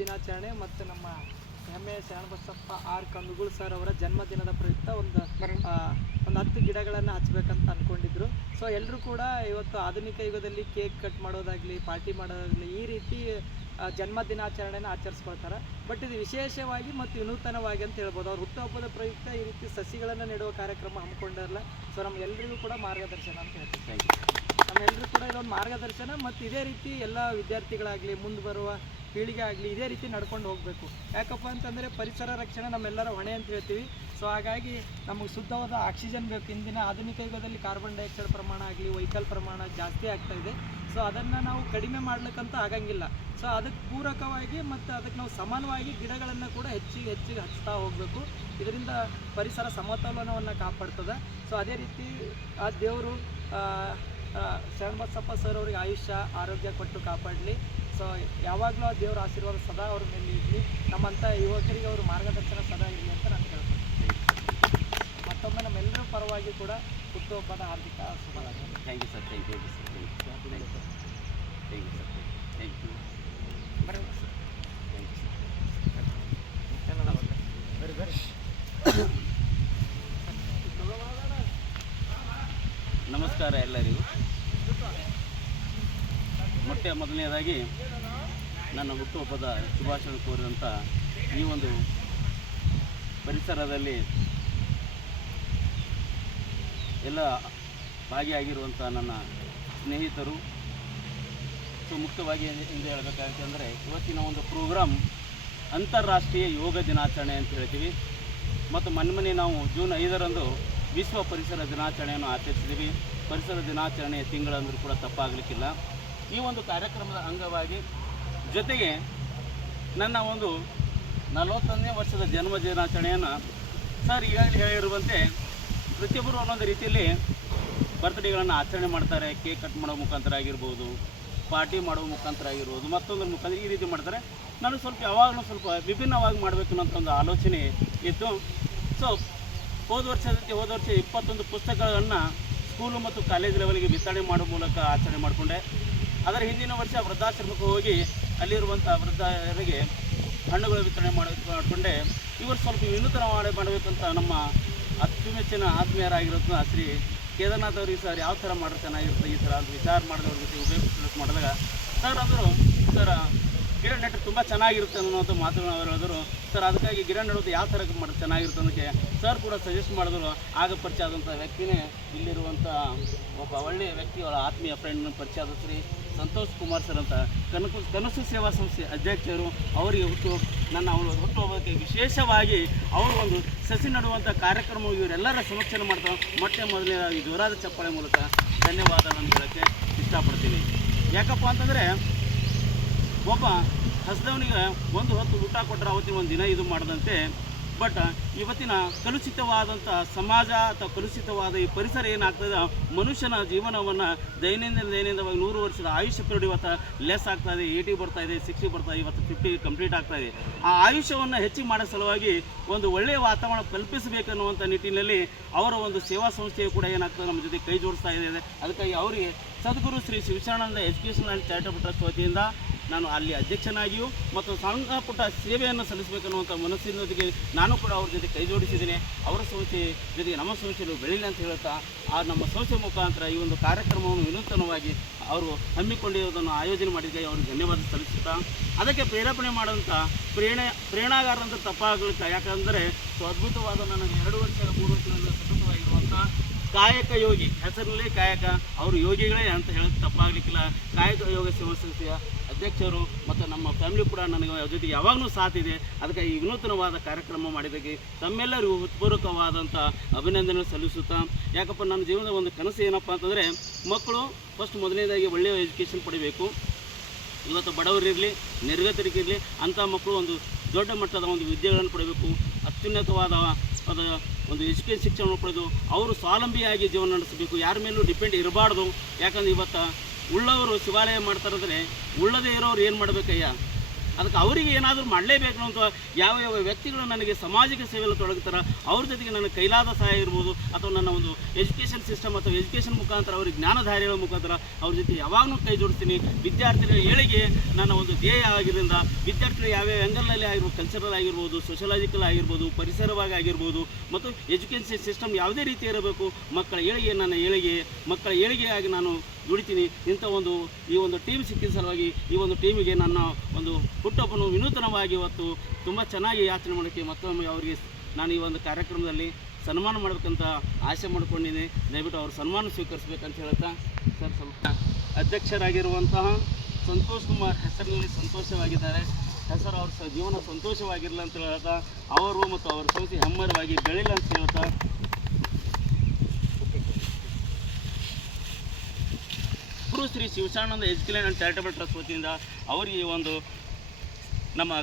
ದಿನಾಚರಣೆ ಮತ್ತು ನಮ್ಮ ಹೆಮ್ಮೆಯ ಶರಣಬಸಪ್ಪ ಆರ್ ಕಂದಗೂಳ್ ಸರ್ ಅವರ ಜನ್ಮದಿನದ ಪ್ರಯುಕ್ತ ಒಂದು 10 ಗಿಡಗಳನ್ನು ಹಚ್ಚಬೇಕಂತ ಅಂದ್ಕೊಂಡಿದ್ರು. ಸೊ ಎಲ್ಲರೂ ಕೂಡ ಇವತ್ತು ಆಧುನಿಕ ಯುಗದಲ್ಲಿ ಕೇಕ್ ಕಟ್ ಮಾಡೋದಾಗಲಿ, ಪಾರ್ಟಿ ಮಾಡೋದಾಗಲಿ, ಈ ರೀತಿ ಜನ್ಮ ದಿನಾಚರಣೆನ ಆಚರಿಸ್ಕೊಳ್ತಾರೆ. ಬಟ್ ಇದು ವಿಶೇಷವಾಗಿ ಮತ್ತು ವಿನೂತನವಾಗಿ ಅಂತ ಹೇಳ್ಬೋದು. ಅವ್ರ ಹುಟ್ಟುಹಬ್ಬದ ಪ್ರಯುಕ್ತ ಈ ರೀತಿ ಸಸಿಗಳನ್ನು ನೆಡುವ ಕಾರ್ಯಕ್ರಮ ಹಮ್ಮಿಕೊಂಡಿರಲ್ಲ. ಸೊ ನಮ್ಗೆಲ್ಲರಿಗೂ ಕೂಡ ಮಾರ್ಗದರ್ಶನ ಅಂತ ಹೇಳ್ತೀವಿ. ನಮ್ಮೆಲ್ಲರೂ ಕೂಡ ಇದೊಂದು ಮಾರ್ಗದರ್ಶನ ಮತ್ತು ಇದೇ ರೀತಿ ಎಲ್ಲ ವಿದ್ಯಾರ್ಥಿಗಳಾಗಲಿ, ಮುಂದೆ ಬರುವ ಪೀಳಿಗೆ ಆಗಲಿ ಇದೇ ರೀತಿ ನಡ್ಕೊಂಡು ಹೋಗಬೇಕು. ಯಾಕಪ್ಪ ಅಂತಂದರೆ ಪರಿಸರ ರಕ್ಷಣೆ ನಮ್ಮೆಲ್ಲರ ಹೊಣೆ ಅಂತ ಹೇಳ್ತೀವಿ. ಸೊ ಹಾಗಾಗಿ ನಮಗೆ ಶುದ್ಧವಾದ ಆಕ್ಸಿಜನ್ ಬೇಕು. ಇಂದಿನ ಆಧುನಿಕ ಯುಗದಲ್ಲಿ ಕಾರ್ಬನ್ ಡೈಆಕ್ಸೈಡ್ ಪ್ರಮಾಣ ಆಗಲಿ, ವೆಹಿಕಲ್ ಪ್ರಮಾಣ ಜಾಸ್ತಿ ಆಗ್ತಾಯಿದೆ. ಸೊ ಅದನ್ನು ನಾವು ಕಡಿಮೆ ಮಾಡ್ಲಿಕ್ಕಂತ ಆಗಂಗಿಲ್ಲ. ಸೊ ಅದಕ್ಕೆ ಪೂರಕವಾಗಿ ಮತ್ತು ಅದಕ್ಕೆ ನಾವು ಸಮಾನವಾಗಿ ಗಿಡಗಳನ್ನು ಕೂಡ ಹೆಚ್ಚಿಗೆ ಹಚ್ತಾ ಹೋಗಬೇಕು. ಇದರಿಂದ ಪರಿಸರ ಸಮತೋಲನವನ್ನು ಕಾಪಾಡ್ತದೆ. ಸೊ ಅದೇ ರೀತಿ ಆ ದೇವರು ಶರಣಬಸಪ್ಪ ಸರ್ ಅವ್ರಿಗೆ ಆಯುಷ್ಯ ಆರೋಗ್ಯ ಕೊಟ್ಟು ಕಾಪಾಡಲಿ. ಸೊ ಯಾವಾಗಲೂ ಆ ದೇವರ ಆಶೀರ್ವಾದ ಸದಾ ಅವ್ರ ಮೇಲೆ ಇರಲಿ. ನಮ್ಮಂಥ ಯುವಕರಿಗೆ ಅವರು ಮಾರ್ಗದರ್ಶನ ಸದಾ ಇರಲಿ ಅಂತ ನಾನು ಕೇಳ್ತೀನಿ. ಮತ್ತೊಮ್ಮೆ ನಮ್ಮೆಲ್ಲರ ಪರವಾಗಿ ಕೂಡ ಹುಟ್ಟುಹಬ್ಬದ ಹಾರ್ದಿಕ ಶುಭಾಶಯ. Thank you sir. Thank you sir. Thank you sir. Thank you ನಮಸ್ಕಾರ ಎಲ್ಲರಿಗೂ. ಮೊದಲನೇದಾಗಿ ನನ್ನ ಹುಟ್ಟುಹಬ್ಬದ ಶುಭಾಶಯ ಕೋರಿದಂಥ ಈ ಒಂದು ಪರಿಸರದಲ್ಲಿ ಎಲ್ಲ ಭಾಗಿಯಾಗಿರುವಂಥ ನನ್ನ ಸ್ನೇಹಿತರು, ಸೊ ಮುಖ್ಯವಾಗಿ ಎಂದು ಹೇಳಬೇಕಾಗುತ್ತೆ ಅಂದರೆ ಇವತ್ತಿನ ಒಂದು ಪ್ರೋಗ್ರಾಮ್ ಅಂತಾರಾಷ್ಟ್ರೀಯ ಯೋಗ ದಿನಾಚರಣೆ ಅಂತ ಹೇಳ್ತೀವಿ. ಮತ್ತು ಮೊನ್ನೆ ನಾವು ಜೂನ್ 5ರಂದು ವಿಶ್ವ ಪರಿಸರ ದಿನಾಚರಣೆಯನ್ನು ಆಚರಿಸಿದ್ದೀವಿ. ಪರಿಸರ ದಿನಾಚರಣೆಯ ತಿಂಗಳಂದರೂ ಕೂಡ ತಪ್ಪಾಗಲಿಕ್ಕಿಲ್ಲ. ಈ ಒಂದು ಕಾರ್ಯಕ್ರಮದ ಅಂಗವಾಗಿ ಜೊತೆಗೆ ನನ್ನ ಒಂದು 41ನೇ ವರ್ಷದ ಜನ್ಮ ದಿನಾಚರಣೆಯನ್ನು ಸರ್ ಈಗಾಗಲೇ ಹೇಳಿರುವಂತೆ ಪ್ರತಿಯೊಬ್ಬರು ಒಂದೊಂದು ರೀತಿಯಲ್ಲಿ ಬರ್ತ್ಡೇಗಳನ್ನು ಆಚರಣೆ ಮಾಡ್ತಾರೆ. ಕೇಕ್ ಕಟ್ ಮಾಡೋ ಮುಖಾಂತರ ಆಗಿರ್ಬೋದು, ಪಾರ್ಟಿ ಮಾಡೋ ಮುಖಾಂತರ ಆಗಿರ್ಬೋದು, ಮತ್ತೊಂದರ ಮುಖಾಂತರ ಈ ರೀತಿ ಮಾಡ್ತಾರೆ. ನಾನು ಸ್ವಲ್ಪ ಯಾವಾಗಲೂ ಸ್ವಲ್ಪ ವಿಭಿನ್ನವಾಗಿ ಮಾಡಬೇಕು ಅನ್ನೋಂಥ ಒಂದು ಆಲೋಚನೆ ಇತ್ತು. ಸೊ ಹೋದ ವರ್ಷ 21 ಪುಸ್ತಕಗಳನ್ನು ಸ್ಕೂಲು ಮತ್ತು ಕಾಲೇಜ್ ಲೆವೆಲ್ಗೆ ವಿತರಣೆ ಮಾಡೋ ಮೂಲಕ ಆಚರಣೆ ಮಾಡಿಕೊಂಡೆ. ಅದರ ಹಿಂದಿನ ವರ್ಷ ವೃದ್ಧಾಶ್ರಮಕ್ಕೆ ಹೋಗಿ ಅಲ್ಲಿರುವಂಥ ವೃದ್ಧರಿಗೆ ಹಣ್ಣುಗಳ ವಿತರಣೆ ಮಾಡಿಕೊಂಡೆ. ಇವರು ಸ್ವಲ್ಪ ವಿನೂತನ ಮಾಡಬೇಕಂತ ನಮ್ಮ ಅತ್ಯುಮೆಚ್ಚಿನ ಆತ್ಮೀಯರಾಗಿರೋದನ್ನ ಶ್ರೀ ಕೇದಾರ್ನಾಥ್ ಅವ್ರಿಗೆ ಸರ್ ಯಾವ ಥರ ಮಾಡಿದ್ರೆ ಚೆನ್ನಾಗಿರುತ್ತೆ ಈ ಥರ ಅಂತ ವಿಚಾರ ಮಾಡಿದವ್ರ ಜೊತೆ ಉಪಯೋಗಿಸ್ಬೇಕು ಮಾಡಿದಾಗ ಸರ್ ಅಂದರು, ಸರ್ ಗಿಡ ನೆಟ್ಟರೆ ತುಂಬ ಚೆನ್ನಾಗಿರುತ್ತೆ ಅನ್ನೋಂಥ ಮಾತುಗಳನ್ನ ಅವರು ಹೇಳಿದ್ರು. ಸರ್ ಅದಕ್ಕಾಗಿ ಗಿಡ ನೆಡೋದು ಯಾವ ಥರ ಮಾಡಿದ್ರೆ ಚೆನ್ನಾಗಿರುತ್ತೆ ಅನ್ನೋಕ್ಕೆ ಸರ್ ಕೂಡ ಸಜೆಸ್ಟ್ ಮಾಡಿದ್ರು. ಆಗ ಪರಿಚಯ ಆದಂಥ ವ್ಯಕ್ತಿನೇ ಇಲ್ಲಿರುವಂಥ ಒಬ್ಬ ಒಳ್ಳೆಯ ವ್ಯಕ್ತಿ, ಅವರ ಆತ್ಮೀಯ ಫ್ರೆಂಡ್ ಪರಿಚಯ ಆದ ಶ್ರೀ ಸಂತೋಷ್ ಕುಮಾರ್ ಸರ್ ಅಂತ ಕನಸು ಸೇವಾ ಸಂಸ್ಥೆ ಅಧ್ಯಕ್ಷರು. ಅವರಿಗೆ ನನ್ನ ಹುಟ್ಟುಹಬ್ಬಕ್ಕೆ ವಿಶೇಷವಾಗಿ ಅವರು ಒಂದು ಸಸಿ ನೆಡುವಂಥ ಕಾರ್ಯಕ್ರಮ ಇವರೆಲ್ಲರ ಸಮಕ್ಷನೆ ಮಾಡ್ತಾರೆ. ಮೊದಲನೇ ಜೋರಾದ ಚಪ್ಪಾಳೆ ಮೂಲಕ ಧನ್ಯವಾದಗಳನ್ನು ಹೇಳೋಕ್ಕೆ ಇಷ್ಟಪಡ್ತೀನಿ. ಯಾಕಪ್ಪ ಅಂತಂದರೆ ಒಬ್ಬ ಹಸಿದವನಿಗೆ ಒಂದು ಹೊತ್ತು ಊಟ ಕೊಟ್ಟರೆ ಅವತ್ತಿನ ಒಂದು ದಿನ ಇದು ಮಾಡದಂತೆ. ಬಟ್ ಇವತ್ತಿನ ಕಲುಷಿತವಾದಂಥ ಸಮಾಜ ಅಥವಾ ಕಲುಷಿತವಾದ ಈ ಪರಿಸರ ಏನಾಗ್ತದೆ, ಮನುಷ್ಯನ ಜೀವನವನ್ನು ದೈನಂದಿನವಾಗಿ 100 ವರ್ಷದ ಆಯುಷ್ಯ ಪೀರಿಯಡ್ ಇವತ್ತು ಲೆಸ್ ಆಗ್ತಾಯಿದೆ, 80 ಬರ್ತಾಯಿದೆ, 60 ಬರ್ತಾಯಿದೆ, ಇವತ್ತು 50 ಕಂಪ್ಲೀಟ್ ಆಗ್ತಾಯಿದೆ. ಆ ಆಯುಷ್ಯವನ್ನು ಹೆಚ್ಚಿಗೆ ಮಾಡೋ ಸಲುವಾಗಿ ಒಂದು ಒಳ್ಳೆಯ ವಾತಾವರಣ ಕಲ್ಪಿಸಬೇಕನ್ನುವಂಥ ನಿಟ್ಟಿನಲ್ಲಿ ಅವರ ಒಂದು ಸೇವಾ ಸಂಸ್ಥೆಯು ಕೂಡ ಏನಾಗ್ತದೆ ನಮ್ಮ ಜೊತೆ ಕೈ ಜೋಡಿಸ್ತಾ ಇದೆ. ಅದಕ್ಕಾಗಿ ಅವರಿಗೆ Sadguru Shri Shivasharanananda education and charitable trust ವತಿಯಿಂದ ನಾನು ಅಲ್ಲಿ ಅಧ್ಯಕ್ಷನಾಗಿಯೂ ಮತ್ತು ಸಣ್ಣ ಪುಟ್ಟ ಸೇವೆಯನ್ನು ಸಲ್ಲಿಸಬೇಕನ್ನುವಂಥ ಮನಸ್ಸಿನೊಂದಿಗೆ ನಾನು ಕೂಡ ಅವ್ರ ಜೊತೆ ಕೈ ಜೋಡಿಸಿದ್ದೀನಿ. ಅವರ ಸಂಸ್ಥೆ ಜೊತೆಗೆ ನಮ್ಮ ಸಂಸ್ಥೆಗಳು ಬೆಳೀಲಿ ಅಂತ ಹೇಳ್ತಾ ಆ ನಮ್ಮ ಸಂಸ್ಥೆ ಮುಖಾಂತರ ಈ ಒಂದು ಕಾರ್ಯಕ್ರಮವನ್ನು ವಿನೂತನವಾಗಿ ಅವರು ಹಮ್ಮಿಕೊಂಡಿರುವುದನ್ನು ಆಯೋಜನೆ ಮಾಡಿದ್ದೆ ಅವ್ರಿಗೆ ಧನ್ಯವಾದ ಸಲ್ಲಿಸುತ್ತಾ, ಅದಕ್ಕೆ ಪ್ರೇರೇಪಣೆ ಮಾಡುವಂಥ ಪ್ರೇರಣಾಗಾರ ಅಂತ ತಪ್ಪಾಗಲಿಕ್ಕೆ. ಯಾಕಂದರೆ ಸೊ ಅದ್ಭುತವಾದ ನನಗೆ 2 ವರ್ಷ 3 ವರ್ಷದಿಂದ ಸತತವಾಗಿರುವಂಥ ಕಾಯಕ ಯೋಗಿ, ಹೆಸರಲ್ಲಿ ಕಾಯಕ, ಅವರು ಯೋಗಿಗಳೇ ಅಂತ ಹೇಳೋಕ್ಕೆ ತಪ್ಪಾಗಲಿಕ್ಕಿಲ್ಲ. ಕಾಯಕ ಯೋಗ ಸೇವಾ ಸಂಸ್ಥೆಯ ಅಧ್ಯಕ್ಷರು ಮತ್ತು ನಮ್ಮ ಫ್ಯಾಮಿಲಿ ಕೂಡ ನನಗೆ ಜೊತೆಗೆ ಯಾವಾಗಲೂ ಸಾಥ್ ಇದೆ. ಅದಕ್ಕೆ ಈ ವಿನೂತನವಾದ ಕಾರ್ಯಕ್ರಮ ಮಾಡಿದ್ದಕ್ಕೆ ತಮ್ಮೆಲ್ಲರಿಗೂ ಹೃತ್ಪೂರ್ವಕವಾದಂಥ ಅಭಿನಂದನೆ ಸಲ್ಲಿಸುತ್ತಾ, ಯಾಕಪ್ಪ ನನ್ನ ಜೀವನದ ಒಂದು ಕನಸು ಏನಪ್ಪ ಅಂತಂದರೆ ಮಕ್ಕಳು ಮೊದಲನೇದಾಗಿ ಒಳ್ಳೆಯ ಎಜುಕೇಷನ್ ಪಡಿಬೇಕು. ಇವತ್ತು ಬಡವರಿರಲಿ, ನಿರ್ಗತರಿಗಿರಲಿ ಅಂಥ ಮಕ್ಕಳು ಒಂದು ದೊಡ್ಡ ಮಟ್ಟದ ಒಂದು ವಿದ್ಯೆಗಳನ್ನು ಪಡೆಯಬೇಕು. ಅತ್ಯುನ್ನತವಾದ ಒಂದು ಎಜುಕೇಷನ್ ಶಿಕ್ಷಣವನ್ನು ಪಡೆದು ಅವರು ಸ್ವಾವಲಂಬಿಯಾಗಿ ಜೀವನ ನಡೆಸಬೇಕು. ಯಾರ ಮೇಲೂ ಡಿಪೆಂಡ್ ಇರಬಾರ್ದು. ಯಾಕಂದರೆ ಇವತ್ತು ಉಳ್ಳವರು ಶಿವಾಲಯ ಮಾಡ್ತಾರಂದರೆ ಉಳ್ಳದೇ ಇರೋರು ಏನು ಮಾಡಬೇಕಯ್ಯ? ಅದಕ್ಕೆ ಅವರಿಗೆ ಏನಾದರೂ ಮಾಡಲೇಬೇಕು ಅಂತ ಯಾವ ಯಾವ ವ್ಯಕ್ತಿಗಳು ನನಗೆ ಸಾಮಾಜಿಕ ಸೇವೆಯಲ್ಲಿ ತೊಡಗುತ್ತಾರೆ ಅವ್ರ ಜೊತೆಗೆ ನನ್ನ ಕೈಲಾದ ಸಹಾಯ ಇರ್ಬೋದು, ಅಥವಾ ನನ್ನ ಒಂದು ಎಜುಕೇಷನ್ ಸಿಸ್ಟಮ್ ಅಥವಾ ಎಜುಕೇಷನ್ ಮುಖಾಂತರ ಅವ್ರಿಗೆ ಜ್ಞಾನಧಾರೆಗಳ ಮುಖಾಂತರ ಅವ್ರ ಜೊತೆ ಯಾವಾಗಲೂ ಕೈ ಜೋಡಿಸ್ತೀನಿ. ವಿದ್ಯಾರ್ಥಿಗಳ ಏಳಿಗೆ ನನ್ನ ಒಂದು ಧ್ಯೇಯ ಆಗಿದ್ದರಿಂದ ವಿದ್ಯಾರ್ಥಿಗಳು ಯಾವ್ಯಾವ ಆ್ಯಂಗಲ್ನಲ್ಲಿ ಆಗಿರ್ಬೋದು, ಕಲ್ಚರಲ್ ಆಗಿರ್ಬೋದು, ಸೋಷಲಾಜಿಕಲ್ ಆಗಿರ್ಬೋದು, ಪರಿಸರವಾಗಿ ಆಗಿರ್ಬೋದು, ಮತ್ತು ಎಜುಕೇಷನ್ ಸಿಸ್ಟಮ್ ಯಾವುದೇ ರೀತಿ ಇರಬೇಕು, ಮಕ್ಕಳ ಏಳಿಗೆ ನನ್ನ ಏಳಿಗೆ, ಮಕ್ಕಳ ಏಳಿಗೆಯಾಗಿ ನಾನು ದುಡಿತೀನಿ. ಇಂಥ ಈ ಒಂದು ಟೀಮ್ ಸಿಕ್ಕಿದ ಸಲುವಾಗಿ ಈ ಒಂದು ಟೀಮಿಗೆ ನನ್ನ ಒಂದು ಹುಟ್ಟುಹಬ್ಬನು ವಿನೂತನವಾಗಿ ಇವತ್ತು ತುಂಬ ಚೆನ್ನಾಗಿ ಆಚರಣೆ ಮಾಡೋಕ್ಕೆ ಮತ್ತೊಮ್ಮೆ ಅವರಿಗೆ ನಾನು ಈ ಒಂದು ಕಾರ್ಯಕ್ರಮದಲ್ಲಿ ಸನ್ಮಾನ ಮಾಡಬೇಕಂತ ಆಸೆ ಮಾಡ್ಕೊಂಡಿದ್ದೀನಿ. ದಯವಿಟ್ಟು ಅವ್ರ ಸನ್ಮಾನ ಸ್ವೀಕರಿಸಬೇಕಂತ ಹೇಳ್ತಾ ಸರ್ ಸ್ವಲ್ಪ ಅಧ್ಯಕ್ಷರಾಗಿರುವಂತಹ ಸಂತೋಷ್ ಕುಮಾರ್ ಹೆಸರಿನಲ್ಲಿ ಸಂತೋಷವಾಗಿದ್ದಾರೆ. ಹೆಸರು ಅವ್ರ ಜೀವನ ಸಂತೋಷವಾಗಿರಲಿ ಅಂತ ಹೇಳ್ತಾ, ಅವರು ಮತ್ತು ಅವರ ಸೊಸೆ ಹೆಮ್ಮರವಾಗಿ ಬೆಳಿಲ್ಲ ಅಂತ ಹೇಳ್ತಾ, Guru Shri Shivashananda education and charitable trust ವತಿಯಿಂದ ಅವರಿಗೆ ಒಂದು